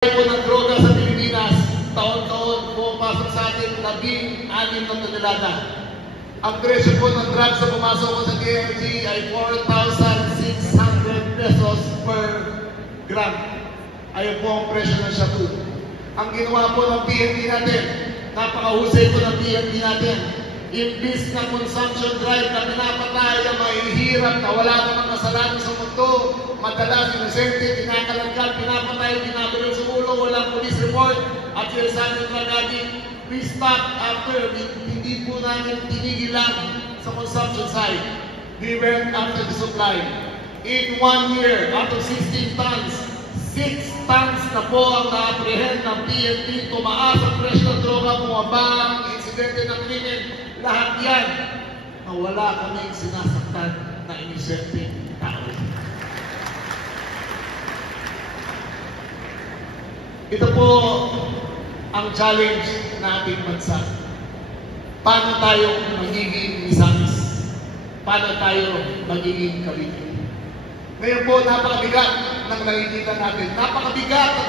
po ng droga sa Pilipinas, taon-taon pumapasok sa atin 16 na tonelada. Ang presyo po ng drugs na pumasok ko sa DLG ay 4,600 pesos per gram. Ayun po ang presyo ng shabu. Ang ginawa po ng PNP natin, napakahusay po ng PNP natin. Imbis na consumption drive na pinapatay ang mahihirap na wala namang kasalanan sa mundo, madalas inosente, kinakalagkat, pinapatay, pinabalik sa ulo, walang police report, at sinasabi ng drug we stop after, hindi po namin tinigilan sa consumption side. We went after the supply. In 1 year, out of 16 tons, 6 tons na po ang na-apprehend ng PNP, tumaas ang presyo ng droga, bumaba ang insidente ng krimen. Lahat yan na wala kaming sinasaktan na inisente tao. Ito po ang challenge na ating bansa. Paano tayo magiging misamis? Paano tayo magiging kalito? Ngayon po, napakabigat ng nakikita natin. Napakabigat at